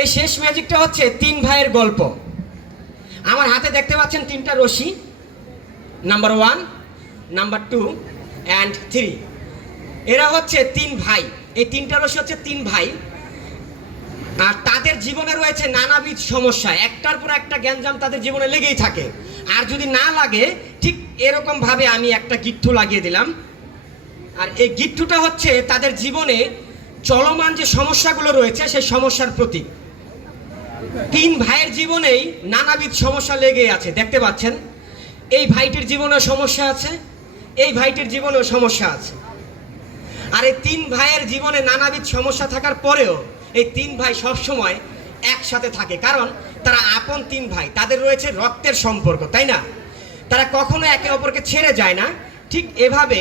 এই শেষ ম্যাজিকটা হচ্ছে তিন ভাইয়ের গল্প। আমার হাতে দেখতে পাচ্ছেন তিনটা রশি। Number one number two and three এরা হচ্ছে তিন ভাই। এই তিনটা রশি হচ্ছে তিন ভাই। আর তাদের জীবনে রয়েছে নানাবিধ সমস্যা। একটার পর একটা গ্যাঞ্জাম তাদের জীবনে লেগেই থাকে। আর যদি না লাগে, ঠিক এরকম ভাবে আমি একটা গিট্টু লাগিয়ে দিলাম। আর এই গিট্টুটা হচ্ছে তাদের জীবনে চলমান যে সমস্যাগুলো রয়েছে, সেই সমস্যার প্রতীক। তিন ভাইয়ের জীবনেই নানাবিধ সমস্যা লেগে আছে, দেখতে পাচ্ছেন? এই ভাইটির জীবনেও সমস্যা আছে, এই ভাইটির জীবনেও সমস্যা আছে। আর এই তিন ভাইয়ের জীবনে নানাবিধ সমস্যা থাকার পরেও এই তিন ভাই সবসময় একসাথে থাকে, কারণ তারা আপন তিন ভাই, তাদের রয়েছে রক্তের সম্পর্ক, তাই না? তারা কখনো একে অপরকে ছেড়ে যায় না, ঠিক এভাবে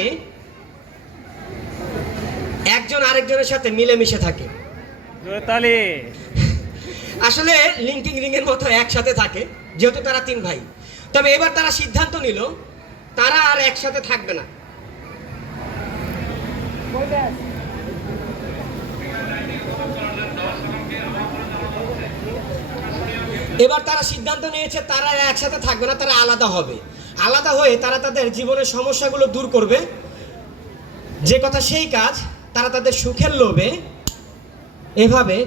একজন আরেকজনের সাথে মিলেমিশে থাকে। আসলে লিঙ্কিং রিং এর মতো একসাথে থাকে, যেহেতু তারা তিন ভাই। তবে এবার তারা সিদ্ধান্ত নিল, তারা আর একসাথে থাকবে না। এবার তারা সিদ্ধান্ত নিয়েছে, তারা একসাথে থাকবে না, তারা আলাদা হবে। আলাদা হয়ে তারা তাদের জীবনের সমস্যাগুলো দূর করবে। যে কথা সেই কাজ, তারা তাদের সুখের লোভে এভাবে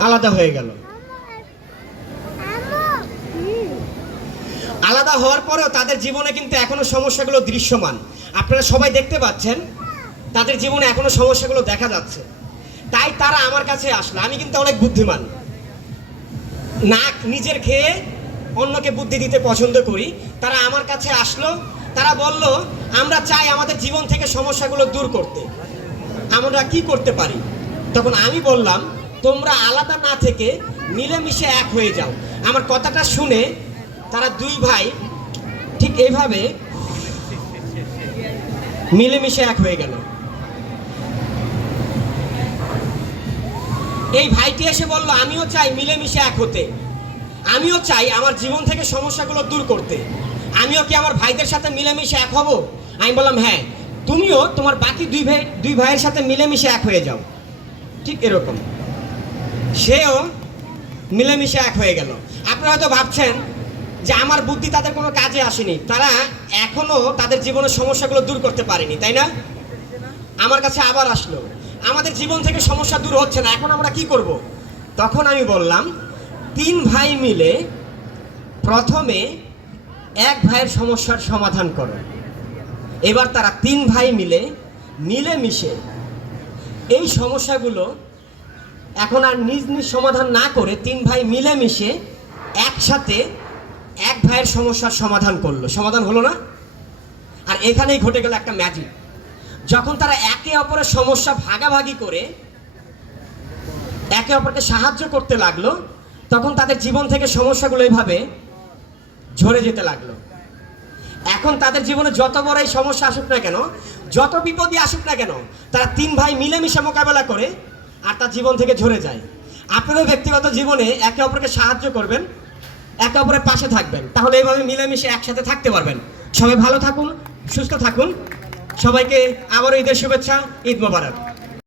আলাদা হয়ে গেল। আলাদা হওয়ার পরেও তাদের জীবনে কিন্তু এখনও সমস্যাগুলো দৃশ্যমান। আপনারা সবাই দেখতে পাচ্ছেন, তাদের জীবনে এখনও সমস্যাগুলো দেখা যাচ্ছে। তাই তারা আমার কাছে আসলো। আমি কিন্তু অনেক বুদ্ধিমান। নাক নিজের খেয়ে অন্যকে বুদ্ধি দিতে পছন্দ করি। তারা আমার কাছে আসলো। তারা বলল, আমরা চাই আমাদের জীবন থেকে সমস্যাগুলো দূর করতে। আমরা কি করতে পারি? তখন আমি বললাম তোমরা আলাদা না থেকে মিলেমিশে এক হয়ে যাও। আমার কথাটা শুনে তারা দুই ভাই ঠিক এইভাবে মিলেমিশে এক হয়ে গেল। এই ভাইটি এসে বলল, আমিও চাই মিলেমিশে এক হতে। আমিও চাই আমার জীবন থেকে সমস্যাগুলো দূর করতে। আমিও কি আমার ভাইদের সাথে মিলেমিশে এক হব? আমি বললাম হ্যাঁ তুমিও তোমার বাকি দুই ভাই, দুই ভাইয়ের সাথে মিলেমিশে এক হয়ে যাও। ঠিক এরকম। সেও মিলেমিশে এক হয়ে গেল। আপনারা হয়তো ভাবছেন যে আমার বুদ্ধি তাদের কোনো কাজে আসেনি। তারা এখনও তাদের জীবনের সমস্যাগুলো দূর করতে পারেনি, তাই না? আমার কাছে আবার আসলো। আমাদের জীবন থেকে সমস্যা দূর হচ্ছে না, এখন আমরা কি করব? তখন আমি বললাম, তিন ভাই মিলে প্রথমে এক ভাইয়ের সমস্যার সমাধান করো। এবার তারা তিন ভাই মিলে মিলেমিশে এই সমস্যাগুলো এখন আর নিজ নিজ সমাধান না করে তিন ভাই মিলেমিশে একসাথে এক ভাইয়ের সমস্যার সমাধান করল। সমাধান হলো না? আর এখানেই ঘটে গেল একটা ম্যাজিক যখন তারা একে অপরের সমস্যা ভাগাভাগি করে একে অপরকে সাহায্য করতে লাগল, তখন তাদের জীবন থেকে সমস্যাগুলো এইভাবে ঝরে যেতে লাগল। এখন তাদের জীবনে যত বড় সমস্যা আসুক না কেন, যত বিপদই আসুক না কেন, তারা তিন ভাই মিলেমিশে মোকাবেলা করে আর তার জীবন থেকে ঝরে যায়। আপনারও ব্যক্তিগত জীবনে একে অপরকে সাহায্য করবেন, একে অপরের পাশে থাকবেন। তাহলে এইভাবে মিলেমিশে একসাথে থাকতে পারবেন। সবাই ভালো থাকুন, সুস্থ থাকুন। সবাইকে আবারও ঈদের শুভেচ্ছা, ঈদ মোবারক।